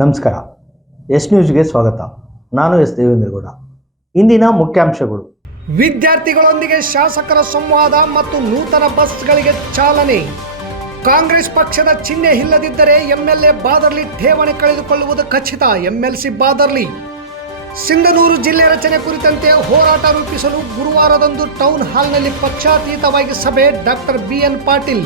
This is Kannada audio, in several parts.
ನಮಸ್ಕಾರ. ಎಸ್ ನ್ಯೂಸ್ಗೆ ಸ್ವಾಗತ. ನಾನು ಎಸ್ ದೇವೇಂದ್ರಗೌಡ. ಇಂದಿನ ಮುಖ್ಯಾಂಶಗಳು: ವಿದ್ಯಾರ್ಥಿಗಳೊಂದಿಗೆ ಶಾಸಕರ ಸಂವಾದ ಮತ್ತು ನೂತನ ಬಸ್ಗಳಿಗೆ ಚಾಲನೆ. ಕಾಂಗ್ರೆಸ್ ಪಕ್ಷದ ಚಿಹ್ನೆ ಇಲ್ಲದಿದ್ದರೆ ಎಂಎಲ್ಎ ಬಾದರ್ಲಿ ಠೇವಣಿ ಕಳೆದುಕೊಳ್ಳುವುದು ಖಚಿತ. ಎಂಎಲ್ಸಿ ಬಾದರ್ಲಿ. ಸಿಂಧನೂರು ಜಿಲ್ಲೆ ರಚನೆ ಕುರಿತಂತೆ ಹೋರಾಟ ರೂಪಿಸಲು ಗುರುವಾರದಂದು ಟೌನ್ ಹಾಲ್ನಲ್ಲಿ ಪಕ್ಷಾತೀತವಾಗಿ ಸಭೆ. Doctor BN Patil.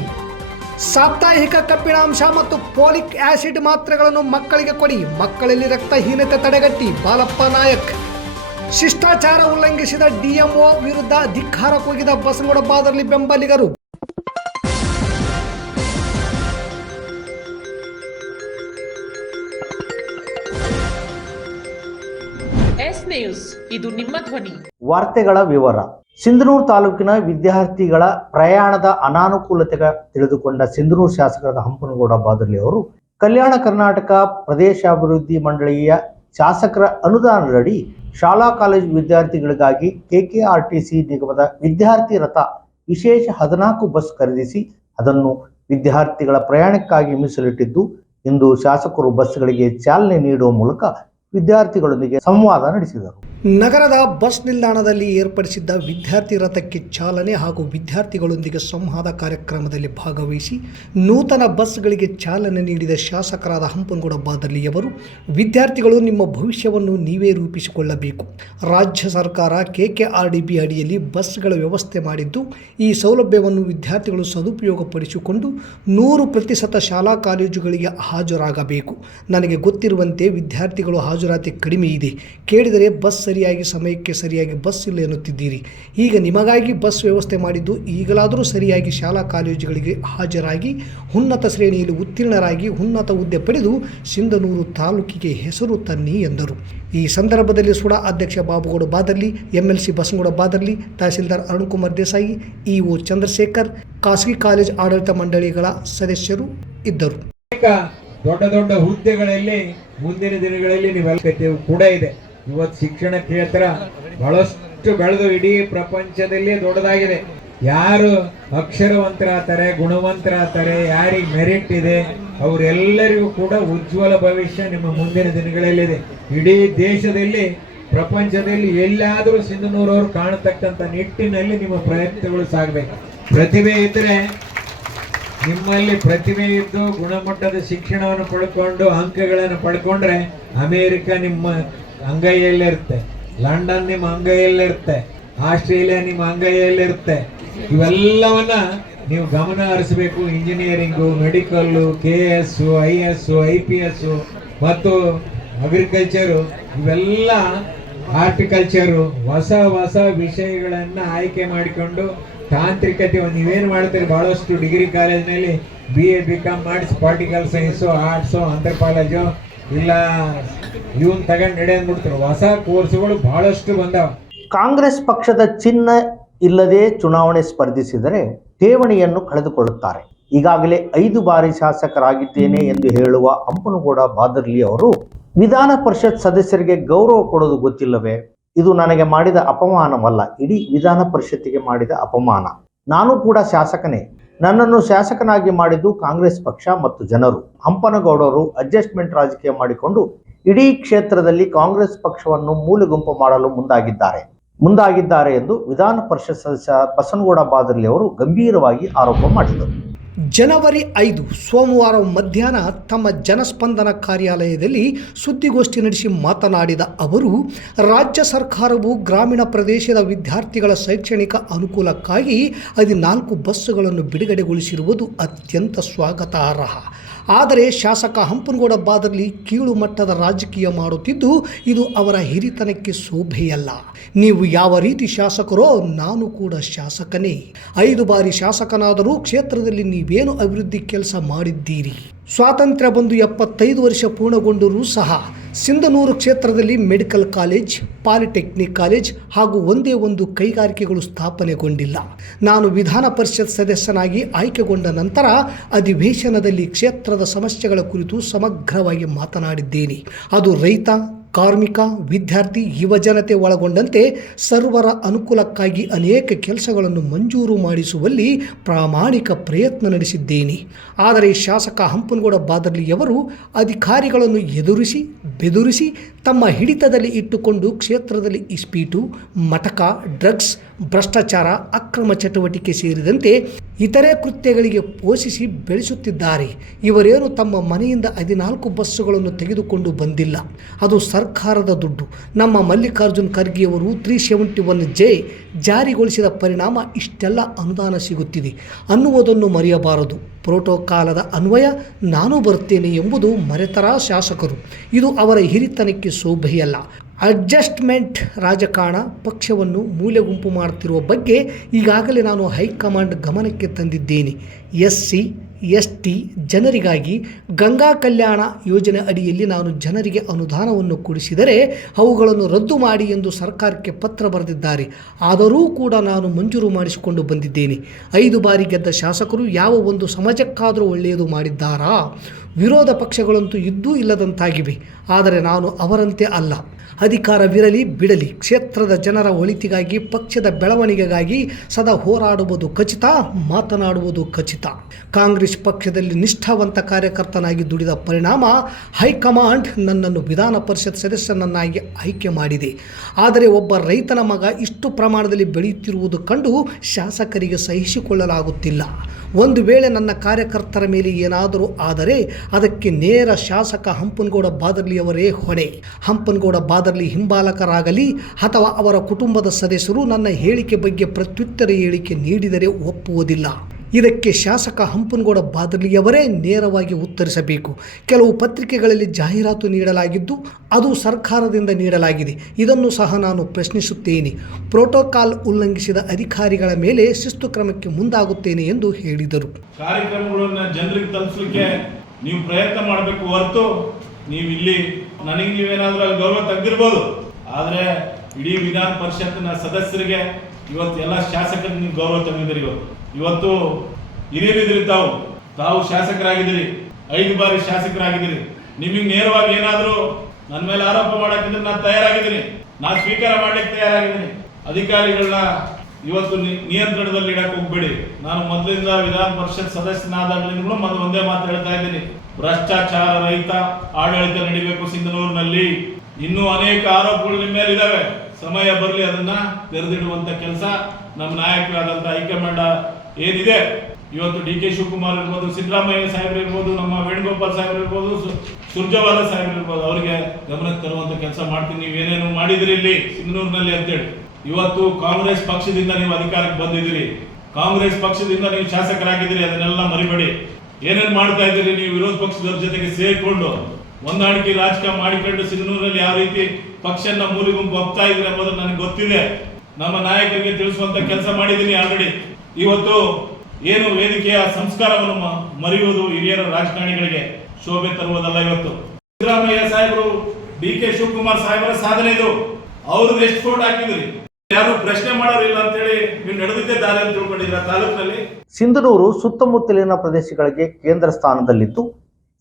ಸಾಪ್ತಾಹಿಕ ಕಬ್ಬಿಣಾಂಶ ಮತ್ತು ಫೋಲಿಕ್ ಆಸಿಡ್ ಮಾತ್ರೆಗಳನ್ನು ಮಕ್ಕಳಿಗೆ ಕೊಡಿ. ಮಕ್ಕಳಲ್ಲಿ ರಕ್ತಹೀನತೆ ತಡೆಗಟ್ಟಿ. ಬಾಲಪ್ಪ ನಾಯಕ್. ಶಿಷ್ಟಾಚಾರ ಉಲ್ಲಂಘಿಸಿದ DMO ವಿರುದ್ಧ ಧಿಕ್ಕಾರ ಕೂಗಿದ ಬಸನಗೌಡ ಬಾದರ್ಲಿ ಬೆಂಬಲಿಗರು. ಎಸ್ ನ್ಯೂಸ್, ಇದು ನಿಮ್ಮ ಧ್ವನಿ. ವಾರ್ತೆಗಳ ವಿವರ. ಸಿಂಧನೂರು ತಾಲೂಕಿನ ವಿದ್ಯಾರ್ಥಿಗಳ ಪ್ರಯಾಣದ ಅನಾನುಕೂಲತೆ ತಿಳಿದುಕೊಂಡ ಸಿಂಧನೂರು ಶಾಸಕರಾದ ಹಂಪನಗೌಡ ಬಾದರ್ಲಿ ಅವರು ಕಲ್ಯಾಣ ಕರ್ನಾಟಕ ಪ್ರದೇಶಾಭಿವೃದ್ಧಿ ಮಂಡಳಿಯ ಶಾಸಕರ ಅನುದಾನದಡಿ ಶಾಲಾ ಕಾಲೇಜು ವಿದ್ಯಾರ್ಥಿಗಳಿಗಾಗಿ KKRTC ನಿಗಮದ ವಿದ್ಯಾರ್ಥಿ ರಥ ವಿಶೇಷ 14 ಬಸ್ ಖರೀದಿಸಿ ಅದನ್ನು ವಿದ್ಯಾರ್ಥಿಗಳ ಪ್ರಯಾಣಕ್ಕಾಗಿ ಮೀಸಲಿಟ್ಟಿದ್ದು, ಇಂದು ಶಾಸಕರು ಬಸ್ಗಳಿಗೆ ಚಾಲನೆ ನೀಡುವ ಮೂಲಕ ವಿದ್ಯಾರ್ಥಿಗಳೊಂದಿಗೆ ಸಂವಾದ ನಡೆಸಿದರು. ನಗರದ ಬಸ್ ನಿಲ್ದಾಣದಲ್ಲಿ ಏರ್ಪಡಿಸಿದ್ದ ವಿದ್ಯಾರ್ಥಿ ರಥಕ್ಕೆ ಚಾಲನೆ ಹಾಗೂ ವಿದ್ಯಾರ್ಥಿಗಳೊಂದಿಗೆ ಸಂವಾದ ಕಾರ್ಯಕ್ರಮದಲ್ಲಿ ಭಾಗವಹಿಸಿ ನೂತನ ಬಸ್ಗಳಿಗೆ ಚಾಲನೆ ನೀಡಿದ ಶಾಸಕರಾದ ಹಂಪನಗೌಡ ಬಾದರ್ಲಿಯವರು, ವಿದ್ಯಾರ್ಥಿಗಳು ನಿಮ್ಮ ಭವಿಷ್ಯವನ್ನು ನೀವೇ ರೂಪಿಸಿಕೊಳ್ಳಬೇಕು. ರಾಜ್ಯ ಸರ್ಕಾರ KKRDB ಅಡಿಯಲ್ಲಿ ಬಸ್ಗಳ ವ್ಯವಸ್ಥೆ ಮಾಡಿದ್ದು, ಈ ಸೌಲಭ್ಯವನ್ನು ವಿದ್ಯಾರ್ಥಿಗಳು ಸದುಪಯೋಗಪಡಿಸಿಕೊಂಡು 100% ಶಾಲಾ ಕಾಲೇಜುಗಳಿಗೆ ಹಾಜರಾಗಬೇಕು. ನನಗೆ ಗೊತ್ತಿರುವಂತೆ ವಿದ್ಯಾರ್ಥಿಗಳು ಹಾಜರಾತಿ ಕಡಿಮೆ ಇದೆ. ಕೇಳಿದರೆ ಬಸ್ ಸರಿಯಾಗಿ ಸಮಯಕ್ಕೆ ಸರಿಯಾಗಿ ಬಸ್ ಇಲ್ಲ ಎನ್ನುತ್ತಿದ್ದೀರಿ. ಈಗ ನಿಮಗಾಗಿ ಬಸ್ ವ್ಯವಸ್ಥೆ ಮಾಡಿದ್ದು, ಈಗಲಾದರೂ ಸರಿಯಾಗಿ ಶಾಲಾ ಕಾಲೇಜುಗಳಿಗೆ ಹಾಜರಾಗಿ ಉನ್ನತ ಶ್ರೇಣಿಯಲ್ಲಿ ಉತ್ತೀರ್ಣರಾಗಿ ಉನ್ನತ ಹುದ್ದೆ ಪಡೆದು ಸಿಂಧನೂರು ತಾಲೂಕಿಗೆ ಹೆಸರು ತನ್ನಿ ಎಂದರು. ಈ ಸಂದರ್ಭದಲ್ಲಿ ಸುಡಾ ಅಧ್ಯಕ್ಷ ಬಾಬುಗೌಡ ಬಾದರ್ಲಿ, MLC ಬಸನಗೌಡ ಬಾದರ್ಲಿ, ತಹಸೀಲ್ದಾರ್ ಅರುಣ್ಕುಮಾರ್ ದೇಸಾಯಿ, EO ಚಂದ್ರಶೇಖರ್, ಖಾಸಗಿ ಕಾಲೇಜ್ ಆಡಳಿತ ಮಂಡಳಿಗಳ ಸದಸ್ಯರು ಇದ್ದರು. ದೊಡ್ಡ ದೊಡ್ಡ ಹುದ್ದೆಗಳಲ್ಲಿ ಮುಂದಿನ ದಿನಗಳಲ್ಲಿ ನೀವೆಲ್ಲ ಕೂಡ ಇದೆ. ಇವತ್ತು ಶಿಕ್ಷಣ ಕ್ಷೇತ್ರ ಬಹಳಷ್ಟು ಬೆಳೆದು ಇಡೀ ಪ್ರಪಂಚದಲ್ಲಿ ದೊಡ್ಡದಾಗಿದೆ. ಯಾರು ಅಕ್ಷರವಂತರಾಗ್ತಾರೆ, ಗುಣವಂತರಾಗ್ತಾರೆ, ಯಾರಿಗೆ ಮೆರಿಟ್ ಇದೆ, ಅವರೆಲ್ಲರಿಗೂ ಕೂಡ ಉಜ್ವಲ ಭವಿಷ್ಯ ನಿಮ್ಮ ಮುಂದಿನ ದಿನಗಳಲ್ಲಿದೆ. ಇಡೀ ದೇಶದಲ್ಲಿ, ಪ್ರಪಂಚದಲ್ಲಿ ಎಲ್ಲಾದರೂ ಸಿಂಧನೂರವರು ಕಾಣತಕ್ಕಂಥ ನಿಟ್ಟಿನಲ್ಲಿ ನಿಮ್ಮ ಪ್ರಯತ್ನಗಳು ಸಾಗಬೇಕು. ಪ್ರತಿಭೆ ಇದ್ರೆ, ನಿಮ್ಮಲ್ಲಿ ಪ್ರತಿಭೆ ಇದ್ದು ಗುಣಮಟ್ಟದ ಶಿಕ್ಷಣವನ್ನು ಪಡ್ಕೊಂಡು ಅಂಕಗಳನ್ನು ಪಡ್ಕೊಂಡ್ರೆ ಅಮೇರಿಕ ನಿಮ್ಮ ಅಂಗೈಯಲ್ಲಿರುತ್ತೆ, ಲಂಡನ್ ನಿಮ್ಮ ಅಂಗೈಯಲ್ಲಿರುತ್ತೆ, ಆಸ್ಟ್ರೇಲಿಯಾ ನಿಮ್ಮ ಅಂಗೈಯಲ್ಲಿರುತ್ತೆ. ಇವೆಲ್ಲವನ್ನ ನೀವು ಗಮನ ಹರಿಸಬೇಕು. Engineering, medical, KS, IS, IPS ಮತ್ತು ಅಗ್ರಿಕಲ್ಚರು, ಇವೆಲ್ಲ ಹಾರ್ಟಿಕಲ್ಚರು, ಹೊಸ ಹೊಸ ವಿಷಯಗಳನ್ನ ಆಯ್ಕೆ ಮಾಡಿಕೊಂಡು ತಾಂತ್ರಿಕತೆ ನೀವೇನು ಮಾಡ್ತೀರಿ, ಬಹಳಷ್ಟು ಡಿಗ್ರಿ ಕಾಲೇಜಿನಲ್ಲಿ BA BCom ಮಾಡಿಸಿ ಪಾರ್ಟಿಕಲ್ ಸೈನ್ಸು, ಆರ್ಟ್ಸು, ಆಂಥ್ರಪಾಲಜು ಇಲ್ಲ ಇವನ್ ತಗೊಂಡು ನಡೆಯಂದ್ಬಿಡ್ತಾರೆ. ಹೊಸ ಕೋರ್ಸ್ಗಳು ಬಹಳಷ್ಟು ಬಂದಾವ. ಕಾಂಗ್ರೆಸ್ ಪಕ್ಷದ ಚಿಹ್ನ ಇಲ್ಲದೆ ಚುನಾವಣೆ ಸ್ಪರ್ಧಿಸಿದರೆ ಠೇವಣಿಯನ್ನು ಕಳೆದುಕೊಳ್ಳುತ್ತಾರೆ. ಈಗಾಗಲೇ 5 ಬಾರಿ ಶಾಸಕರಾಗಿದ್ದೇನೆ ಎಂದು ಹೇಳುವ ಹಂಪನಗೌಡ ಬಾದರ್ಲಿ ಅವರು, ವಿಧಾನ ಪರಿಷತ್ ಸದಸ್ಯರಿಗೆ ಗೌರವ ಕೊಡೋದು ಗೊತ್ತಿಲ್ಲವೇ? ಇದು ನನಗೆ ಮಾಡಿದ ಅಪಮಾನವಲ್ಲ, ಇಡೀ ವಿಧಾನ ಪರಿಷತ್ತಿಗೆ ಮಾಡಿದ ಅಪಮಾನ. ನಾನು ಕೂಡ ಶಾಸಕನೇ. ನನ್ನನ್ನು ಶಾಸಕನಾಗಿ ಮಾಡಿದ್ದು ಕಾಂಗ್ರೆಸ್ ಪಕ್ಷ ಮತ್ತು ಜನರು. ಹಂಪನಗೌಡರು ಅಡ್ಜಸ್ಟ್ಮೆಂಟ್ ರಾಜಕೀಯ ಮಾಡಿಕೊಂಡು ಇಡೀ ಕ್ಷೇತ್ರದಲ್ಲಿ ಕಾಂಗ್ರೆಸ್ ಪಕ್ಷವನ್ನು ಮೂಲೆಗುಂಪು ಮಾಡಲು ಮುಂದಾಗಿದ್ದಾರೆ ಎಂದು ವಿಧಾನ ಪರಿಷತ್ ಸದಸ್ಯ ಬಸನಗೌಡ ಬಾದರ್ಲಿ ಅವರು ಗಂಭೀರವಾಗಿ ಆರೋಪ ಮಾಡಿದರು. ಜನವರಿ 5 ಸೋಮವಾರ ಮಧ್ಯಾಹ್ನ ತಮ್ಮ ಜನಸ್ಪಂದನ ಕಾರ್ಯಾಲಯದಲ್ಲಿ ಸುದ್ದಿಗೋಷ್ಠಿ ನಡೆಸಿ ಮಾತನಾಡಿದ ಅವರು, ರಾಜ್ಯ ಸರ್ಕಾರವು ಗ್ರಾಮೀಣ ಪ್ರದೇಶದ ವಿದ್ಯಾರ್ಥಿಗಳ ಶೈಕ್ಷಣಿಕ ಅನುಕೂಲಕ್ಕಾಗಿ 14 ಬಸ್ಸುಗಳನ್ನು ಬಿಡುಗಡೆಗೊಳಿಸಿರುವುದು ಅತ್ಯಂತ ಸ್ವಾಗತಾರ್ಹ. ಆದರೆ ಶಾಸಕ ಹಂಪನಗೌಡ ಬಾದರ್ಲಿ ಕೀಳು ಮಟ್ಟದ ರಾಜಕೀಯ ಮಾಡುತ್ತಿದ್ದು, ಇದು ಅವರ ಹಿರಿತನಕ್ಕೆ ಶೋಭೆಯಲ್ಲ. ನೀವು ಯಾವ ರೀತಿ ಶಾಸಕರೋ ನಾನು ಕೂಡ ಶಾಸಕನೇ. 5 ಬಾರಿ ಶಾಸಕನಾದರೂ ಕ್ಷೇತ್ರದಲ್ಲಿ ನೀವೇನು ಅಭಿವೃದ್ಧಿ ಕೆಲಸ ಮಾಡಿದ್ದೀರಿ? ಸ್ವಾತಂತ್ರ್ಯ ಬಂದು 75 ವರ್ಷ ಪೂರ್ಣಗೊಂಡರೂ ಸಹ ಸಿಂಧನೂರು ಕ್ಷೇತ್ರದಲ್ಲಿ ಮೆಡಿಕಲ್ ಕಾಲೇಜ್, ಪಾಲಿಟೆಕ್ನಿಕ್ ಕಾಲೇಜ್ ಹಾಗೂ ಒಂದೇ ಒಂದು ಕೈಗಾರಿಕೆಗಳು ಸ್ಥಾಪನೆಗೊಂಡಿಲ್ಲ. ನಾನು ವಿಧಾನ ಪರಿಷತ್ ಸದಸ್ಯನಾಗಿ ಆಯ್ಕೆಗೊಂಡ ನಂತರ ಅಧಿವೇಶನದಲ್ಲಿ ಕ್ಷೇತ್ರದ ಸಮಸ್ಯೆಗಳ ಕುರಿತು ಸಮಗ್ರವಾಗಿ ಮಾತನಾಡಿದ್ದೇನೆ. ಅದು ರೈತ, ಕಾರ್ಮಿಕ, ವಿದ್ಯಾರ್ಥಿ, ಯುವಜನತೆ ಒಳಗೊಂಡಂತೆ ಸರ್ವರ ಅನುಕೂಲಕ್ಕಾಗಿ ಅನೇಕ ಕೆಲಸಗಳನ್ನು ಮಂಜೂರು ಮಾಡಿಸುವಲ್ಲಿ ಪ್ರಾಮಾಣಿಕ ಪ್ರಯತ್ನ ನಡೆಸಿದ್ದೇನೆ. ಆದರೆ ಶಾಸಕ ಹಂಪನಗೌಡ ಬಾದರ್ಲಿಯವರು ಅಧಿಕಾರಿಗಳನ್ನು ಎದುರಿಸಿ ಬೆದರಿಸಿ ತಮ್ಮ ಹಿಡಿತದಲ್ಲಿ ಇಟ್ಟುಕೊಂಡು ಕ್ಷೇತ್ರದಲ್ಲಿ ಇಸ್ಪೀಟು, ಮಟಕ, ಡ್ರಗ್ಸ್, ಭ್ರಷ್ಟಾಚಾರ, ಅಕ್ರಮ ಚಟುವಟಿಕೆ ಸೇರಿದಂತೆ ಇತರೆ ಕೃತ್ಯಗಳಿಗೆ ಪೋಷಿಸಿ ಬೆಳೆಸುತ್ತಿದ್ದಾರೆ. ಇವರೇನು ತಮ್ಮ ಮನೆಯಿಂದ 14 ಬಸ್ಸುಗಳನ್ನು ತೆಗೆದುಕೊಂಡು ಬಂದಿಲ್ಲ. ಅದು ಸರ್ಕಾರದ ದುಡ್ಡು. ನಮ್ಮ ಮಲ್ಲಿಕಾರ್ಜುನ್ ಖರ್ಗೆಯವರು 371J ಜಾರಿಗೊಳಿಸಿದ ಪರಿಣಾಮ ಇಷ್ಟೆಲ್ಲ ಅನುದಾನ ಸಿಗುತ್ತಿದೆ ಅನ್ನುವುದನ್ನು ಮರೆಯಬಾರದು. ಪ್ರೋಟೋಕಾಲದ ಅನ್ವಯ ನಾನು ಬರುತ್ತೇನೆ ಎಂಬುದು ಮರೆತರ ಶಾಸಕರು. ಇದು ಅವರ ಹಿರಿತನಕ್ಕೆ ಶೋಭೆಯಲ್ಲ. ಅಡ್ಜಸ್ಟ್ಮೆಂಟ್ ರಾಜಕಾರಣ ಪಕ್ಷವನ್ನು ಮೂಲೆಗುಂಪು ಮಾಡುತ್ತಿರುವ ಬಗ್ಗೆ ಈಗಾಗಲೇ ನಾನು ಹೈಕಮಾಂಡ್ ಗಮನಕ್ಕೆ ತಂದಿದ್ದೇನೆ. SC ST ಜನರಿಗಾಗಿ ಗಂಗಾ ಕಲ್ಯಾಣ ಯೋಜನೆ ಅಡಿಯಲ್ಲಿ ನಾನು ಜನರಿಗೆ ಅನುದಾನವನ್ನು ಕೊಡಿಸಿದರೆ ಅವುಗಳನ್ನು ರದ್ದು ಮಾಡಿ ಎಂದು ಸರ್ಕಾರಕ್ಕೆ ಪತ್ರ ಬರೆದಿದ್ದಾರೆ. ಆದರೂ ಕೂಡ ನಾನು ಮಂಜೂರು ಮಾಡಿಸಿಕೊಂಡು ಬಂದಿದ್ದೇನೆ. 5 ಬಾರಿ ಗೆದ್ದ ಶಾಸಕರು ಯಾವ ಒಂದು ಸಮಾಜಕ್ಕಾದರೂ ಒಳ್ಳೆಯದು ಮಾಡಿದ್ದಾರಾ? ವಿರೋಧ ಪಕ್ಷಗಳಂತೂ ಇದ್ದೂ ಇಲ್ಲದಂತಾಗಿವೆ. ಆದರೆ ನಾನು ಅವರಂತೆ ಅಲ್ಲ. ಅಧಿಕಾರವಿರಲಿ ಬಿಡಲಿ, ಕ್ಷೇತ್ರದ ಜನರ ಒಳಿತಿಗಾಗಿ, ಪಕ್ಷದ ಬೆಳವಣಿಗೆಗಾಗಿ ಸದಾ ಹೋರಾಡುವುದು ಖಚಿತ, ಮಾತನಾಡುವುದು ಖಚಿತ. ಕಾಂಗ್ರೆಸ್ ಪಕ್ಷದಲ್ಲಿ ನಿಷ್ಠಾವಂತ ಕಾರ್ಯಕರ್ತನಾಗಿ ದುಡಿದ ಪರಿಣಾಮ ಹೈಕಮಾಂಡ್ ನನ್ನನ್ನು ವಿಧಾನ ಪರಿಷತ್ ಸದಸ್ಯನನ್ನಾಗಿ ಆಯ್ಕೆ ಮಾಡಿದೆ. ಆದರೆ ಒಬ್ಬ ರೈತನ ಮಗ ಇಷ್ಟು ಪ್ರಮಾಣದಲ್ಲಿ ಬೆಳೆಯುತ್ತಿರುವುದು ಕಂಡು ಶಾಸಕರಿಗೆ ಸಹಿಸಿಕೊಳ್ಳಲಾಗುತ್ತಿಲ್ಲ. ಒಂದು ವೇಳೆ ನನ್ನ ಕಾರ್ಯಕರ್ತರ ಮೇಲೆ ಏನಾದರೂ ಆದರೆ ಅದಕ್ಕೆ ನೇರ ಶಾಸಕ ಹಂಪನಗೌಡ ಬಾದರ್ಲಿಯವರೇ ಹೊಣೆ. ಹಂಪನಗೌಡ ಬಾದರ್ಲಿ ಹಿಂಬಾಲಕರಾಗಲಿ ಅಥವಾ ಅವರ ಕುಟುಂಬದ ಸದಸ್ಯರು ನನ್ನ ಹೇಳಿಕೆ ಬಗ್ಗೆ ಪ್ರತ್ಯುತ್ತರ ಹೇಳಿಕೆ ನೀಡಿದರೆ ಒಪ್ಪುವುದಿಲ್ಲ. ಇದಕ್ಕೆ ಶಾಸಕ ಹಂಪನಗೌಡ ಬಾದರ್ಲಿಯವರೇ ನೇರವಾಗಿ ಉತ್ತರಿಸಬೇಕು. ಕೆಲವು ಪತ್ರಿಕೆಗಳಲ್ಲಿ ಜಾಹೀರಾತು ನೀಡಲಾಗಿದ್ದು ಅದು ಸರ್ಕಾರದಿಂದ ನೀಡಲಾಗಿದೆ. ಇದನ್ನು ಸಹ ನಾನು ಪ್ರಶ್ನಿಸುತ್ತೇನೆ. ಪ್ರೋಟೋಕಾಲ್ ಉಲ್ಲಂಘಿಸಿದ ಅಧಿಕಾರಿಗಳ ಮೇಲೆ ಶಿಸ್ತು ಕ್ರಮಕ್ಕೆ ಮುಂದಾಗುತ್ತೇನೆ ಎಂದು ಹೇಳಿದರು. ಕಾರ್ಯಕ್ರಮಗಳನ್ನ ಜನರಿಗೆ ತಲುಪಿಸಲಿಕ್ಕೆ ನೀವು ಪ್ರಯತ್ನ ಮಾಡಬೇಕು ಹೊರತು ನೀವು ಇಲ್ಲಿ ನನಗೆ ನೀವೇನಾದ್ರೂ ಅಲ್ಲಿ ಗೌರವ ತೆಗೆದಿರ್ಬೋದು, ಆದರೆ ಇಡೀ ವಿಧಾನ ಪರಿಷತ್ನ ಸದಸ್ಯರಿಗೆ ಇವತ್ತು ಎಲ್ಲ ಶಾಸಕರಿಗೆ ನೀವು ಗೌರವ ತೆಗೆದಿರಿ. ಇವತ್ತು ಹಿರಿಯರಿದ್ರಿ, ತಾವು ಶಾಸಕರಾಗಿದ್ದೀರಿ, 5 ಬಾರಿ ಶಾಸಕರಾಗಿದ್ದೀರಿ. ನಿಮಗೆ ನೇರವಾಗಿ ಏನಾದರೂ ನನ್ನ ಮೇಲೆ ಆರೋಪ ಮಾಡಕ್ಕಿದ್ರೆ ನಾನು ತಯಾರಾಗಿದ್ದೀನಿ, ನಾನು ಸ್ವೀಕಾರ ಮಾಡ್ಲಿಕ್ಕೆ ತಯಾರಾಗಿದ್ದೀನಿ. ಅಧಿಕಾರಿಗಳನ್ನ ಇವತ್ತು ನಿಯಂತ್ರಣದಲ್ಲಿ ಇಡಕ್ಕೆ ಹೋಗ್ಬೇಡಿ. ನಾನು ಮೊದಲಿಂದ ವಿಧಾನ ಪರಿಷತ್ ಸದಸ್ಯನಾದಾಗಲಿಂದಲೂ ಒಂದೇ ಮಾತು ಹೇಳ್ತಾ ಇದ್ದೀನಿ, ಭ್ರಷ್ಟಾಚಾರ ರಹಿತ ಆಡಳಿತ ನಡಿಬೇಕು ಸಿಂಧನೂರಿನಲ್ಲಿ. ಇನ್ನೂ ಅನೇಕ ಆರೋಪಗಳು ನಿಮ್ಮ ಮೇಲೆ ಇದಾವೆ. ಸಮಯ ಬರಲಿ ಅದನ್ನ ತೆರೆದಿಡುವಂತ ಕೆಲಸ ನಮ್ಮ ನಾಯಕರಾದಂತ ಹೈಕಮಾಂಡ್ ಏನಿದೆ, ಇವತ್ತು DK ಶಿವಕುಮಾರ್ ಇರ್ಬೋದು, ಸಿದ್ದರಾಮಯ್ಯ ಸಾಹೇಬ್ರು ಇರ್ಬೋದು, ನಮ್ಮ ವೇಣುಗೋಪಾಲ್ ಸಾಹೇಬ್ರು ಇರ್ಬೋದು, ಸುರ್ಜೇವಾಲಾ ಸಾಹೇಬ್ರು ಇರ್ಬೋದು, ಅವರಿಗೆ ಗಮನಕ್ಕೆ ತರುವಂತ ಕೆಲಸ ಮಾಡ್ತೀನಿ. ನೀವು ಏನೇನು ಮಾಡಿದಿರಿ ಇಲ್ಲಿ ಸಿಂಧನೂರಿನಲ್ಲಿ ಅಂತೇಳಿ. ಇವತ್ತು ಕಾಂಗ್ರೆಸ್ ಪಕ್ಷದಿಂದ ನೀವು ಅಧಿಕಾರಕ್ಕೆ ಬಂದಿದ್ದೀರಿ, ಕಾಂಗ್ರೆಸ್ ಪಕ್ಷದಿಂದ ನೀವು ಶಾಸಕರಾಗಿದ್ದೀರಿ, ಅದನ್ನೆಲ್ಲ ಮರಿಬೇಡಿ. ಏನೇನು ಮಾಡ್ತಾ ಇದ್ದೀರಿ ನೀವು ವಿರೋಧ ಪಕ್ಷದವ್ರ ಜೊತೆಗೆ ಸೇರಿಕೊಂಡು ಹೊಂದಾಣಿಕೆ ರಾಜಕಾರಣ ಮಾಡಿಕೊಂಡು ಸಿಂಧನೂರಲ್ಲಿ ಯಾವ ರೀತಿ ಪಕ್ಷನ ಮೂಲಿಗುಂಪು ಹೋಗ್ತಾ ಇದ್ರೆ ಎಂಬುದು ನನಗೆ ಗೊತ್ತಿದೆ. ನಮ್ಮ ನಾಯಕರಿಗೆ ತಿಳಿಸುವಂತ ಕೆಲಸ ಮಾಡಿದ್ದೀನಿ ಆಲ್ರೆಡಿ. ಇವತ್ತು ಏನು ವೇದಿಕೆಯ ಸಂಸ್ಕಾರವನ್ನು ಮರೆಯುವುದು ಹಿರಿಯರ ರಾಜಕಾರಣಿಗಳಿಗೆ ಶೋಭೆ ತರುವುದಲ್ಲ. ಇವತ್ತು ಸಿದ್ದರಾಮಯ್ಯ ಸಾಹೇಬರು, DK ಶಿವಕುಮಾರ್ ಸಾಹೇಬರ ಸಾಧನೆ ಇದು. ಅವ್ರದ್ದು ಎಷ್ಟು ಫೋಟೋ ಹಾಕಿದ್ರಿ, ಯಾರು ಪ್ರಶ್ನೆ ಮಾಡೋರಿಲ್ಲ ಅಂತ ಹೇಳಿ ನೀವು ನಡೆದಿದ್ದೇ ದಾರಿ ಅಂತ ತಿಳ್ಕೊಂಡಿದ್ರ ತಾಲೂಕಿನಲ್ಲಿ. ಸಿಂಧನೂರು ಸುತ್ತಮುತ್ತಲಿನ ಪ್ರದೇಶಗಳಿಗೆ ಕೇಂದ್ರ ಸ್ಥಾನದಲ್ಲಿದ್ದು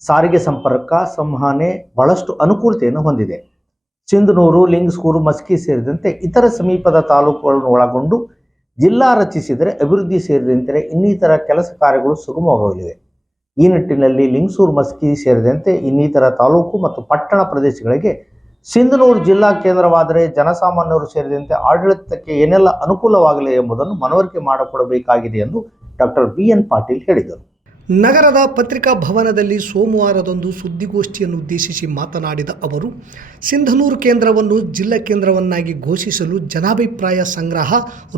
ಸಾರಿಗೆ ಸಂಪರ್ಕ ಸಂವಹನೆ ಬಹಳಷ್ಟು ಅನುಕೂಲತೆಯನ್ನು ಹೊಂದಿದೆ. ಸಿಂಧನೂರು, ಲಿಂಗಸ್ಕೂರು, ಮಸ್ಕಿ ಸೇರಿದಂತೆ ಇತರ ಸಮೀಪದ ತಾಲೂಕುಗಳನ್ನು ಒಳಗೊಂಡು ಜಿಲ್ಲಾ ರಚಿಸಿದರೆ ಅಭಿವೃದ್ಧಿ ಸೇರಿದಂತೆ ಇನ್ನಿತರ ಕೆಲಸ ಕಾರ್ಯಗಳು ಸುಗಮವಾಗಲಿವೆ. ಈ ನಿಟ್ಟಿನಲ್ಲಿ ಲಿಂಗಸೂರು, ಮಸ್ಕಿ ಸೇರಿದಂತೆ ಇನ್ನಿತರ ತಾಲೂಕು ಮತ್ತು ಪಟ್ಟಣ ಪ್ರದೇಶಗಳಿಗೆ ಸಿಂಧನೂರು ಜಿಲ್ಲಾ ಕೇಂದ್ರವಾದರೆ ಜನಸಾಮಾನ್ಯರು ಸೇರಿದಂತೆ ಆಡಳಿತಕ್ಕೆ ಏನೆಲ್ಲ ಅನುಕೂಲವಾಗಲಿ ಎಂಬುದನ್ನು ಮನವರಿಕೆ ಮಾಡಿಕೊಡಬೇಕಾಗಿದೆ ಎಂದು ಡಾಕ್ಟರ್ BN ಪಾಟೀಲ್ ಹೇಳಿದರು. ನಗರದ ಪತ್ರಿಕಾ ಭವನದಲ್ಲಿ ಸೋಮವಾರದಂದು ಸುದ್ದಿಗೋಷ್ಠಿಯನ್ನು ಉದ್ದೇಶಿಸಿ ಮಾತನಾಡಿದ ಅವರು, ಸಿಂಧನೂರು ಕೇಂದ್ರವನ್ನು ಜಿಲ್ಲಾ ಕೇಂದ್ರವನ್ನಾಗಿ ಘೋಷಿಸಲು ಜನಾಭಿಪ್ರಾಯ ಸಂಗ್ರಹ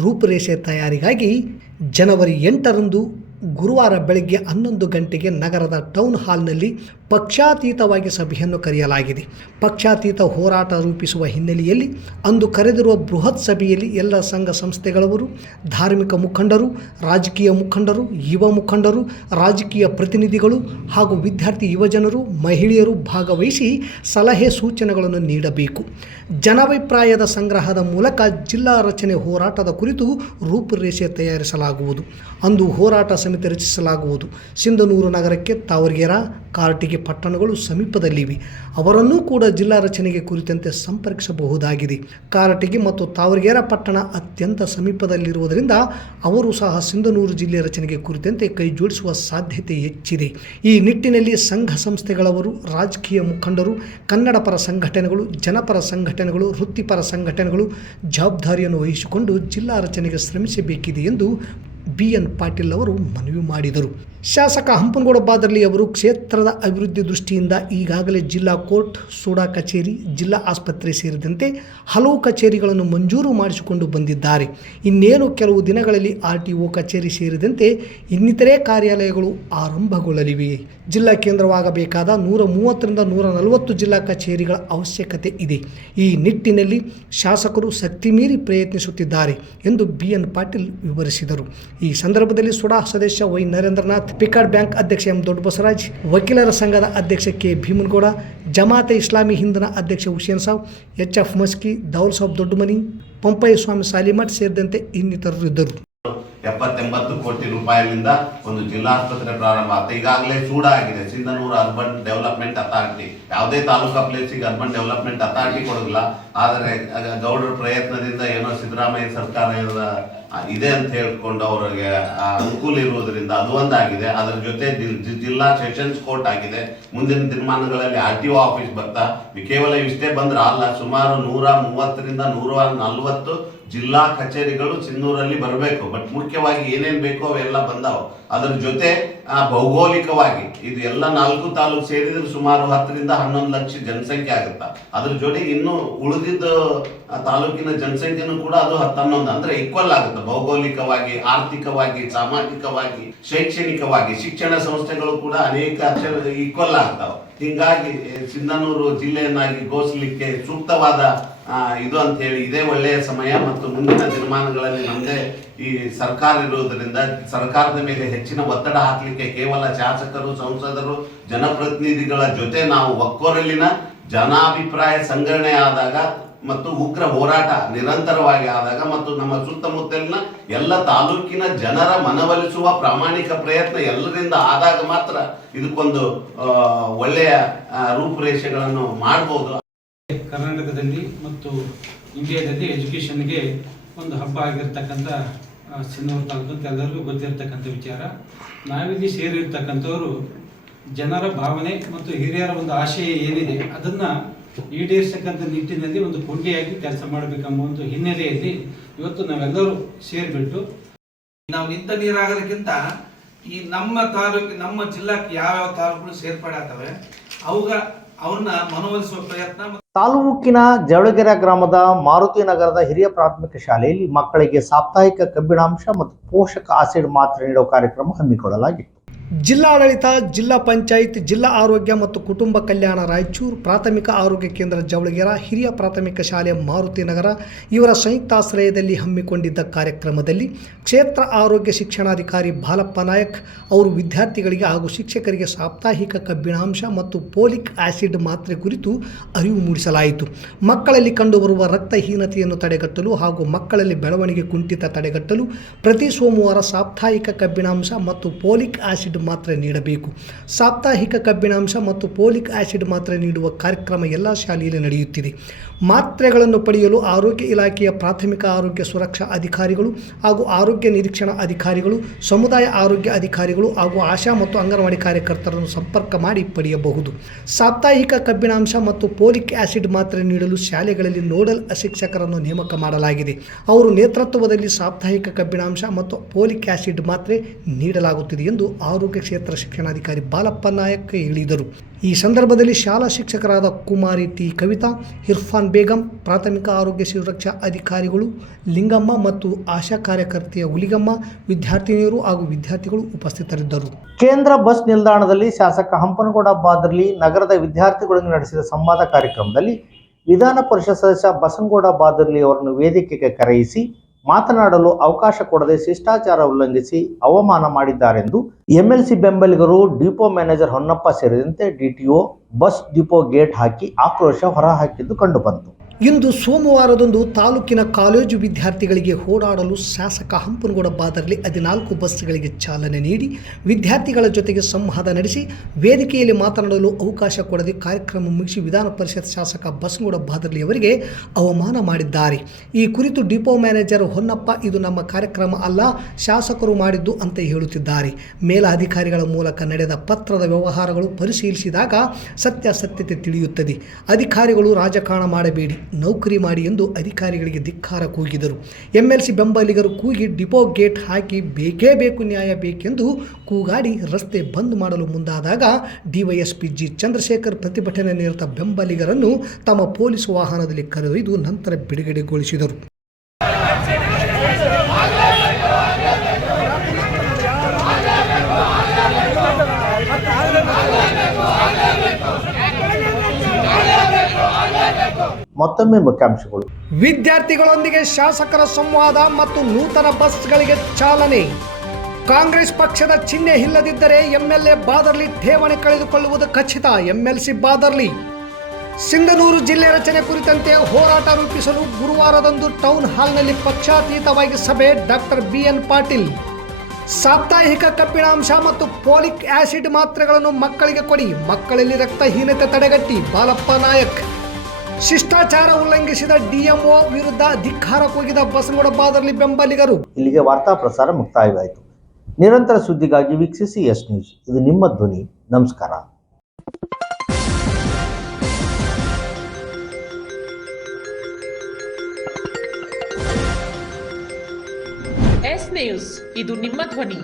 ರೂಪುರೇಷೆ ತಯಾರಿಗಾಗಿ ಜನವರಿ 8ರಂದು ಗುರುವಾರ ಬೆಳಗ್ಗೆ 11 ಗಂಟೆಗೆ ನಗರದ ಟೌನ್ ಹಾಲ್ನಲ್ಲಿ ಪಕ್ಷಾತೀತವಾಗಿ ಸಭೆಯನ್ನು ಕರೆಯಲಾಗಿದೆ. ಪಕ್ಷಾತೀತ ಹೋರಾಟ ರೂಪಿಸುವ ಹಿನ್ನೆಲೆಯಲ್ಲಿ ಅಂದು ಕರೆದಿರುವ ಬೃಹತ್ ಸಭೆಯಲ್ಲಿ ಎಲ್ಲ ಸಂಘ ಸಂಸ್ಥೆಗಳವರು, ಧಾರ್ಮಿಕ ಮುಖಂಡರು, ರಾಜಕೀಯ ಮುಖಂಡರು, ಯುವ ಮುಖಂಡರು, ರಾಜಕೀಯ ಪ್ರತಿನಿಧಿಗಳು ಹಾಗೂ ವಿದ್ಯಾರ್ಥಿ ಯುವಜನರು, ಮಹಿಳೆಯರು ಭಾಗವಹಿಸಿ ಸಲಹೆ ಸೂಚನೆಗಳನ್ನು ನೀಡಬೇಕು. ಜನಾಭಿಪ್ರಾಯದ ಸಂಗ್ರಹದ ಮೂಲಕ ಜಿಲ್ಲಾ ರಚನೆ ಹೋರಾಟದ ಕುರಿತು ರೂಪುರೇಷೆ ತಯಾರಿಸಲಾಗುವುದು. ಅಂದು ಹೋರಾಟ ಸಮಿತಿ ರಚಿಸಲಾಗುವುದು. ಸಿಂಧನೂರು ನಗರಕ್ಕೆ ತಾವರ್ಗೆರ, ಕಾರಟಗಿ ಖಾಸಗಿ ಪಟ್ಟಣಗಳು ಸಮೀಪದಲ್ಲಿವೆ. ಅವರನ್ನೂ ಕೂಡ ಜಿಲ್ಲಾ ರಚನೆಗೆ ಕುರಿತಂತೆ ಸಂಪರ್ಕಿಸಬಹುದಾಗಿದೆ. ಕಾರಟಗಿ ಮತ್ತು ತಾವರಗೆರೆ ಪಟ್ಟಣ ಅತ್ಯಂತ ಸಮೀಪದಲ್ಲಿರುವುದರಿಂದ ಅವರು ಸಹ ಸಿಂಧನೂರು ಜಿಲ್ಲೆ ರಚನೆಗೆ ಕುರಿತಂತೆ ಕೈ ಜೋಡಿಸುವ ಸಾಧ್ಯತೆ ಹೆಚ್ಚಿದೆ. ಈ ನಿಟ್ಟಿನಲ್ಲಿ ಸಂಘ ಸಂಸ್ಥೆಗಳವರು, ರಾಜಕೀಯ ಮುಖಂಡರು, ಕನ್ನಡ ಪರ ಸಂಘಟನೆಗಳು, ಜನಪರ ಸಂಘಟನೆಗಳು, ವೃತ್ತಿಪರ ಸಂಘಟನೆಗಳು ಜವಾಬ್ದಾರಿಯನ್ನು ವಹಿಸಿಕೊಂಡು ಜಿಲ್ಲಾ ರಚನೆಗೆ ಶ್ರಮಿಸಬೇಕಿದೆ ಎಂದು BN ಪಾಟೀಲ್ ಅವರು ಮನವಿ ಮಾಡಿದರು. ಶಾಸಕ ಹಂಪನಗೌಡ ಬಾದರ್ಲಿ ಅವರು ಕ್ಷೇತ್ರದ ಅಭಿವೃದ್ಧಿ ದೃಷ್ಟಿಯಿಂದ ಈಗಾಗಲೇ ಜಿಲ್ಲಾ ಕೋರ್ಟ್, ಸೂಡಾ ಕಚೇರಿ, ಜಿಲ್ಲಾ ಆಸ್ಪತ್ರೆ ಸೇರಿದಂತೆ ಹಲವು ಕಚೇರಿಗಳನ್ನು ಮಂಜೂರು ಮಾಡಿಸಿಕೊಂಡು ಬಂದಿದ್ದಾರೆ. ಇನ್ನೇನು ಕೆಲವು ದಿನಗಳಲ್ಲಿ RTO ಕಚೇರಿ ಸೇರಿದಂತೆ ಇನ್ನಿತರೆ ಕಾರ್ಯಾಲಯಗಳು ಆರಂಭಗೊಳ್ಳಲಿವೆ. ಜಿಲ್ಲಾ ಕೇಂದ್ರವಾಗಬೇಕಾದ 130ರಿಂದ 140 ಜಿಲ್ಲಾ ಕಚೇರಿಗಳ ಅವಶ್ಯಕತೆ ಇದೆ. ಈ ನಿಟ್ಟಿನಲ್ಲಿ ಶಾಸಕರು ಶಕ್ತಿ ಮೀರಿ ಪ್ರಯತ್ನಿಸುತ್ತಿದ್ದಾರೆ ಎಂದು BN ಪಾಟೀಲ್ ವಿವರಿಸಿದರು. ಈ ಸಂದರ್ಭದಲ್ಲಿ ಸುಡಾ ಸದಸ್ಯ ವೈ ನರೇಂದ್ರನಾಥ್, ಪಿಕಾರ್ಡ್ ಬ್ಯಾಂಕ್ ಅಧ್ಯಕ್ಷ ಎಂ ದೊಡ್ಡಬಸವರಾಜ್, ವಕೀಲರ ಸಂಘದ ಅಧ್ಯಕ್ಷ ಕೆ ಭೀಮನಗೌಡ, ಜಮಾತೆ ಇಸ್ಲಾಮಿ ಹಿಂದನ ಅಧ್ಯಕ್ಷ ಹುಸೇನ್ ಸಾಬ್, HF ಮಸ್ಕಿ, ದೌಲ್ ಸಾಬ್ ದೊಡ್ಡಮನಿ, ಪಂಪಯ್ಯ ಸ್ವಾಮಿ ಸಾಲಿಮಠ್ ಸೇರಿದಂತೆ ಇನ್ನಿತರರು ಇದ್ದರು. 70-80 ಕೋಟಿ ರೂಪಾಯಿಯಿಂದ ಒಂದು ಜಿಲ್ಲಾಸ್ಪತ್ರೆ ಪ್ರಾರಂಭ ಆಗ್ತದೆ. ಈಗಾಗಲೇ ಸೂಡಾ ಆಗಿದೆ, ಸಿಂಧನೂರು ಅರ್ಬನ್ ಡೆವಲಪ್ಮೆಂಟ್ ಅಥಾರಿಟಿ. ಯಾವುದೇ ತಾಲೂಕಾ ಪ್ಲೇಸಿಗೆ ಅರ್ಬನ್ ಡೆವಲಪ್ಮೆಂಟ್ ಅಥಾರಿಟಿ ಕೊಡೋದಿಲ್ಲ. ಆದರೆ ಗೌಡರ ಪ್ರಯತ್ನದಿಂದ ಏನೋ ಸಿದ್ದರಾಮಯ್ಯ ಸರ್ಕಾರ ಇದೆ ಅಂತ ಹೇಳ್ಕೊಂಡು ಅವರಿಗೆ ಅನುಕೂಲ ಇರುವುದರಿಂದ ಅದು ಒಂದಾಗಿದೆ. ಅದರ ಜೊತೆ ಜಿಲ್ಲಾ ಸೆಷನ್ಸ್ ಕೋರ್ಟ್ ಆಗಿದೆ. ಮುಂದಿನ ದಿನಮಾನಗಳಲ್ಲಿ RTO ಆಫೀಸ್ ಬರ್ತಾ ಕೇವಲ ಇಷ್ಟೇ ಬಂದ್ರೆ ಅಲ್ಲ, ಸುಮಾರು 130ರಿಂದ 140 ಜಿಲ್ಲಾ ಕಚೇರಿಗಳು ಸಿಂಧೂರಲ್ಲಿ ಬರಬೇಕು. ಬಟ್ ಮುಖ್ಯವಾಗಿ ಏನೇನು ಬೇಕೋ ಅವೆಲ್ಲ ಬಂದಾವ. ಅದರ ಜೊತೆ ಭೌಗೋಳಿಕವಾಗಿ ಇದು ಎಲ್ಲ 4 ತಾಲೂಕು ಸೇರಿದ್ರೆ ಸುಮಾರು 10ರಿಂದ 11 ಲಕ್ಷ ಜನಸಂಖ್ಯೆ ಆಗುತ್ತಾ. ಅದ್ರ ಜೊತೆಗೆ ಇನ್ನು ಉಳಿದಿದ್ದ ತಾಲೂಕಿನ ಜನಸಂಖ್ಯೆನೂ ಕೂಡ ಅದು 10-11 ಅಂದ್ರೆ ಈಕ್ವಲ್ ಆಗುತ್ತೆ. ಭೌಗೋಳಿಕವಾಗಿ, ಆರ್ಥಿಕವಾಗಿ, ಸಾಮಾಜಿಕವಾಗಿ, ಶೈಕ್ಷಣಿಕವಾಗಿ ಶಿಕ್ಷಣ ಸಂಸ್ಥೆಗಳು ಕೂಡ ಅನೇಕ ಈಕ್ವಲ್ ಆಗ್ತಾವೆ. ಹೀಗಾಗಿ ಸಿಂಧನೂರು ಜಿಲ್ಲೆಯನ್ನಾಗಿ ಘೋಷಿಸಲಿಕ್ಕೆ ಸೂಕ್ತವಾದ ಇದು ಅಂತ ಹೇಳಿ ಇದೇ ಒಳ್ಳೆಯ ಸಮಯ. ಮತ್ತು ಮುಂದಿನ ದಿನಮಾನಗಳಲ್ಲಿ ನಮ್ಮದೇ ಈ ಸರ್ಕಾರ ಇರುವುದರಿಂದ ಸರ್ಕಾರದ ಮೇಲೆ ಹೆಚ್ಚಿನ ಒತ್ತಡ ಹಾಕಲಿಕ್ಕೆ ಕೇವಲ ಶಾಸಕರು, ಸಂಸದರು, ಜನಪ್ರತಿನಿಧಿಗಳ ಜೊತೆ ನಾವು ಒಕ್ಕೊರಲಿನ ಜನಾಭಿಪ್ರಾಯ ಸಂಗ್ರಹಣೆ ಆದಾಗ ಮತ್ತು ಉಗ್ರ ಹೋರಾಟ ನಿರಂತರವಾಗಿ ಆದಾಗ ಮತ್ತು ನಮ್ಮ ಸುತ್ತಮುತ್ತಲಿನ ಎಲ್ಲ ತಾಲೂಕಿನ ಜನರ ಮನವೊಲಿಸುವ ಪ್ರಾಮಾಣಿಕ ಪ್ರಯತ್ನ ಎಲ್ಲರಿಂದ ಆದಾಗ ಮಾತ್ರ ಇದಕ್ಕೊಂದು ಒಳ್ಳೆಯ ರೂಪುರೇಷೆಗಳನ್ನು ಮಾಡಬಹುದು. ಕರ್ನಾಟಕದಲ್ಲಿ ಮತ್ತು ಇಂಡಿಯಾದಲ್ಲಿ ಎಜುಕೇಷನ್ಗೆ ಒಂದು ಹಬ್ಬ ಆಗಿರ್ತಕ್ಕಂಥ ಸಿಂಧನೂರು ತಾಲೂಕು ಅಂತ ಎಲ್ಲರಿಗೂ ಗೊತ್ತಿರ್ತಕ್ಕಂಥ ವಿಚಾರ. ನಾವಿಲ್ಲಿ ಸೇರಿರ್ತಕ್ಕಂಥವರು ಜನರ ಭಾವನೆ ಮತ್ತು ಹಿರಿಯರ ಒಂದು ಆಶಯ ಏನಿದೆ ಅದನ್ನು ಈಡೇರಿಸತಕ್ಕಂಥ ನಿಟ್ಟಿನಲ್ಲಿ ಒಂದು ಕೊಂಡಿಯಾಗಿ ಕೆಲಸ ಮಾಡಬೇಕೆಂಬ ಒಂದು ಹಿನ್ನೆಲೆಯಲ್ಲಿ ಇವತ್ತು ನಾವೆಲ್ಲರೂ ಸೇರಿಬಿಟ್ಟು ನಾವು ನಿಂತ ನೀರಾಗೋದಕ್ಕಿಂತ ಈ ನಮ್ಮ ತಾಲೂಕು, ನಮ್ಮ ಜಿಲ್ಲಾಕ್ಕೆ ಯಾವ್ಯಾವ ತಾಲೂಕುಗಳು ಸೇರ್ಪಡೆ ಆಗ್ತವೆ ಅವ್ರನ್ನ ಮನವೊಲಿಸುವ ಪ್ರಯತ್ನ. ತಾಲೂಕಿನ ಜವಳಗೆರೆ ಗ್ರಾಮದ ಮಾರುತಿ ನಗರದ ಹಿರಿಯ ಪ್ರಾಥಮಿಕ ಶಾಲೆಯಲ್ಲಿ ಮಕ್ಕಳಿಗೆ ಸಾಪ್ತಾಹಿಕ ಕಬ್ಬಿಣಾಂಶ ಮತ್ತು ಪೋಷಕ ಆಸಿಡ್ ಮಾತ್ರೆ ನೀಡುವ ಕಾರ್ಯಕ್ರಮ ಹಮ್ಮಿಕೊಳ್ಳಲಾಗಿತ್ತು. ಜಿಲ್ಲಾಡಳಿತ, ಜಿಲ್ಲಾ ಪಂಚಾಯತ್, ಜಿಲ್ಲಾ ಆರೋಗ್ಯ ಮತ್ತು ಕುಟುಂಬ ಕಲ್ಯಾಣ ರಾಯಚೂರು, ಪ್ರಾಥಮಿಕ ಆರೋಗ್ಯ ಕೇಂದ್ರ ಜವಳಗೆರೆ, ಹಿರಿಯ ಪ್ರಾಥಮಿಕ ಶಾಲೆ ಮಾರುತಿ ನಗರ ಇವರ ಸಂಯುಕ್ತಾಶ್ರಯದಲ್ಲಿ ಹಮ್ಮಿಕೊಂಡಿದ್ದ ಕಾರ್ಯಕ್ರಮದಲ್ಲಿ ಕ್ಷೇತ್ರ ಆರೋಗ್ಯ ಶಿಕ್ಷಣಾಧಿಕಾರಿ ಬಾಲಪ್ಪ ನಾಯಕ್ ಅವರು ವಿದ್ಯಾರ್ಥಿಗಳಿಗೆ ಹಾಗೂ ಶಿಕ್ಷಕರಿಗೆ ಸಾಪ್ತಾಹಿಕ ಕಬ್ಬಿಣಾಂಶ ಮತ್ತು ಫೋಲಿಕ್ ಆಸಿಡ್ ಮಾತ್ರೆ ಕುರಿತು ಅರಿವು ಮೂಡಿಸಲಾಯಿತು. ಮಕ್ಕಳಲ್ಲಿ ಕಂಡುಬರುವ ರಕ್ತಹೀನತೆಯನ್ನು ತಡೆಗಟ್ಟಲು ಹಾಗೂ ಮಕ್ಕಳಲ್ಲಿ ಬೆಳವಣಿಗೆ ಕುಂಠಿತ ತಡೆಗಟ್ಟಲು ಪ್ರತಿ ಸೋಮವಾರ ಸಾಪ್ತಾಹಿಕ ಕಬ್ಬಿಣಾಂಶ ಮತ್ತು ಫೋಲಿಕ್ ಆಸಿಡ್ ಮಾತ್ರೆ ನೀಡಬೇಕು. ಸಾಪ್ತಾಹಿಕ ಕಬ್ಬಿಣಾಂಶ ಮತ್ತು ಫೋಲಿಕ್ ಆಸಿಡ್ ಮಾತ್ರೆ ನೀಡುವ ಕಾರ್ಯಕ್ರಮ ಎಲ್ಲ ಶಾಲೆಯಲ್ಲಿ ನಡೆಯುತ್ತಿದೆ. ಮಾತ್ರೆಗಳನ್ನು ಪಡೆಯಲು ಆರೋಗ್ಯ ಇಲಾಖೆಯ ಪ್ರಾಥಮಿಕ ಆರೋಗ್ಯ ಸುರಕ್ಷಾ ಅಧಿಕಾರಿಗಳು ಹಾಗೂ ಆರೋಗ್ಯ ನಿರೀಕ್ಷಣಾ ಅಧಿಕಾರಿಗಳು, ಸಮುದಾಯ ಆರೋಗ್ಯ ಅಧಿಕಾರಿಗಳು ಹಾಗೂ ಆಶಾ ಮತ್ತು ಅಂಗನವಾಡಿ ಕಾರ್ಯಕರ್ತರನ್ನು ಸಂಪರ್ಕ ಮಾಡಿ ಪಡೆಯಬಹುದು. ಸಾಪ್ತಾಹಿಕ ಕಬ್ಬಿಣಾಂಶ ಮತ್ತು ಫೋಲಿಕ್ ಆಸಿಡ್ ಮಾತ್ರೆ ನೀಡಲು ಶಾಲೆಗಳಲ್ಲಿ ನೋಡಲ್ ಶಿಕ್ಷಕರನ್ನು ನೇಮಕ ಮಾಡಲಾಗಿದೆ. ಅವರು ನೇತೃತ್ವದಲ್ಲಿ ಸಾಪ್ತಾಹಿಕ ಕಬ್ಬಿಣಾಂಶ ಮತ್ತು ಫೋಲಿಕ್ ಆಸಿಡ್ ಮಾತ್ರೆ ನೀಡಲಾಗುತ್ತಿದೆ ಎಂದು ಆರೋಗ್ಯ ಕ್ಷೇತ್ರ ಶಿಕ್ಷಣಾಧಿಕಾರಿ ಬಾಲಪ್ಪ ನಾಯಕ್ ಹೇಳಿದರು. ಈ ಸಂದರ್ಭದಲ್ಲಿ ಶಾಲಾ ಶಿಕ್ಷಕರಾದ ಕುಮಾರಿ ಟಿ ಕವಿತಾ, ಇರ್ಫಾನ್ ಬೇಗಂ, ಪ್ರಾಥಮಿಕ ಆರೋಗ್ಯ ಸುರಕ್ಷಾ ಅಧಿಕಾರಿಗಳು ಲಿಂಗಮ್ಮ ಮತ್ತು ಆಶಾ ಕಾರ್ಯಕರ್ತೆಯ ಹುಲಿಗಮ್ಮ, ವಿದ್ಯಾರ್ಥಿನಿಯರು ಹಾಗೂ ವಿದ್ಯಾರ್ಥಿಗಳು ಉಪಸ್ಥಿತರಿದ್ದರು. ಕೇಂದ್ರ ಬಸ್ ನಿಲ್ದಾಣದಲ್ಲಿ ಶಾಸಕ ಹಂಪನಗೌಡ ಬಾದರ್ಲಿ ನಗರದ ವಿದ್ಯಾರ್ಥಿಗಳಿಗೆ ನಡೆಸಿದ ಸಂವಾದ ಕಾರ್ಯಕ್ರಮದಲ್ಲಿ ವಿಧಾನ ಪರಿಷತ್ ಸದಸ್ಯ ಬಸನಗೌಡ ಬಾದರ್ಲಿ ಅವರನ್ನು ವೇದಿಕೆಗೆ ಕರೆಯಿಸಿ ಮಾತನಾಡಲು ಅವಕಾಶ ಕೊಡದೆ ಶಿಷ್ಟಾಚಾರ ಉಲ್ಲಂಘಿಸಿ ಅವಮಾನ ಮಾಡಿದ್ದಾರೆಂದು MLC ಬೆಂಬಲಿಗರು, ಡಿಪೋ ಮ್ಯಾನೇಜರ್ ಹೊನ್ನಪ್ಪ ಸೇರಿದಂತೆ DTO ಬಸ್ ಡಿಪೋ ಗೇಟ್ ಹಾಕಿ ಆಕ್ರೋಶ ಹೊರಹಾಕಿದ್ದು ಕಂಡುಬಂತು. ಇಂದು ಸೋಮವಾರದಂದು ತಾಲೂಕಿನ ಕಾಲೇಜು ವಿದ್ಯಾರ್ಥಿಗಳಿಗೆ ಓಡಾಡಲು ಶಾಸಕ ಹಂಪನಗೌಡ ಬಾದರ್ಲಿ 14 ಬಸ್ಗಳಿಗೆ ಚಾಲನೆ ನೀಡಿ ವಿದ್ಯಾರ್ಥಿಗಳ ಜೊತೆಗೆ ಸಂವಾದ ನಡೆಸಿ ವೇದಿಕೆಯಲ್ಲಿ ಮಾತನಾಡಲು ಅವಕಾಶ ಕೊಡದೆ ಕಾರ್ಯಕ್ರಮ ಮುಗಿಸಿ ವಿಧಾನ ಪರಿಷತ್ ಶಾಸಕ ಬಸನಗೌಡ ಬಾದರ್ಲಿ ಅವರಿಗೆ ಅವಮಾನ ಮಾಡಿದ್ದಾರೆ. ಈ ಕುರಿತು ಡಿಪೋ ಮ್ಯಾನೇಜರ್ ಹೊನ್ನಪ್ಪ, ಇದು ನಮ್ಮ ಕಾರ್ಯಕ್ರಮ ಅಲ್ಲ, ಶಾಸಕರು ಮಾಡಿದ್ದು ಅಂತ ಹೇಳುತ್ತಿದ್ದಾರೆ. ಮೇಲಧಿಕಾರಿಗಳ ಮೂಲಕ ನಡೆದ ಪತ್ರದ ವ್ಯವಹಾರಗಳು ಪರಿಶೀಲಿಸಿದಾಗ ಸತ್ಯಾಸತ್ಯತೆ ತಿಳಿಯುತ್ತದೆ. ಅಧಿಕಾರಿಗಳು ರಾಜಕಾರಣ ಮಾಡಬೇಡಿ, ನೌಕರಿ ಮಾಡಿ ಎಂದು ಅಧಿಕಾರಿಗಳಿಗೆ ಧಿಕ್ಕಾರ ಕೂಗಿದರು. MLC ಬೆಂಬಲಿಗರು ಕೂಗಿ ಡಿಪೋ ಗೇಟ್ ಹಾಕಿ ಬೇಕೇ ಬೇಕು, ನ್ಯಾಯ ಬೇಕೆಂದು ಕೂಗಾಡಿ ರಸ್ತೆ ಬಂದ್ ಮಾಡಲು ಮುಂದಾದಾಗ ಡಿವೈಎಸ್ಪಿ ಜಿ ಚಂದ್ರಶೇಖರ್ ಪ್ರತಿಭಟನೆ ನಿರತ ಬೆಂಬಲಿಗರನ್ನು ತಮ್ಮ ಪೊಲೀಸ್ ವಾಹನದಲ್ಲಿ ಕರೆದೊಯ್ದು ನಂತರ ಬಿಡುಗಡೆಗೊಳಿಸಿದರು. ಮತ್ತೊಮ್ಮೆ ಮುಖ್ಯಾಂಶಗಳು. ವಿದ್ಯಾರ್ಥಿಗಳೊಂದಿಗೆ ಶಾಸಕರ ಸಂವಾದ ಮತ್ತು ನೂತನ ಬಸ್ಗಳಿಗೆ ಚಾಲನೆ. ಕಾಂಗ್ರೆಸ್ ಪಕ್ಷದ ಚಿಹ್ನೆ ಇಲ್ಲದಿದ್ದರೆ MLA ಬಾದರ್ಲಿ ಠೇವಣಿ ಕಳೆದುಕೊಳ್ಳುವುದು ಖಚಿತ. MLC ಬಾದರ್ಲಿ. ಸಿಂಧನೂರು ಜಿಲ್ಲೆ ರಚನೆ ಕುರಿತಂತೆ ಹೋರಾಟ ರೂಪಿಸಲು ಗುರುವಾರದಂದು ಟೌನ್ ಹಾಲ್ನಲ್ಲಿ ಪಕ್ಷಾತೀತವಾಗಿ ಸಭೆ. Doctor BN Patil. ಸಾಪ್ತಾಹಿಕ ಕಬ್ಬಿಣಾಂಶ ಮತ್ತು ಫೋಲಿಕ್ ಆಸಿಡ್ ಮಾತ್ರೆಗಳನ್ನು ಮಕ್ಕಳಿಗೆ ಕೊಡಿ, ಮಕ್ಕಳಲ್ಲಿ ರಕ್ತಹೀನತೆ ತಡೆಗಟ್ಟಿ. ಬಾಲಪ್ಪ ನಾಯಕ್. ಶಿಷ್ಟಾಚಾರ ಉಲ್ಲಂಘಿಸಿದ DMO ವಿರುದ್ಧ ಧಿಕ್ಕಾರ ಕೂಗಿದ ಬಸನಗೌಡ ಬಾದರ್ಲಿ ಬೆಂಬಲಿಗರು. ಇಲ್ಲಿಗೆ ವಾರ್ತಾ ಪ್ರಸಾರ ಮುಕ್ತಾಯವಾಯಿತು. ನಿರಂತರ ಸುದ್ದಿಗಾಗಿ ವೀಕ್ಷಿಸಿ ಎಸ್ ನ್ಯೂಸ್, ಇದು ನಿಮ್ಮ ಧ್ವನಿ. ನಮಸ್ಕಾರ. ಎಸ್ ನ್ಯೂಸ್, ಇದು ನಿಮ್ಮ ಧ್ವನಿ.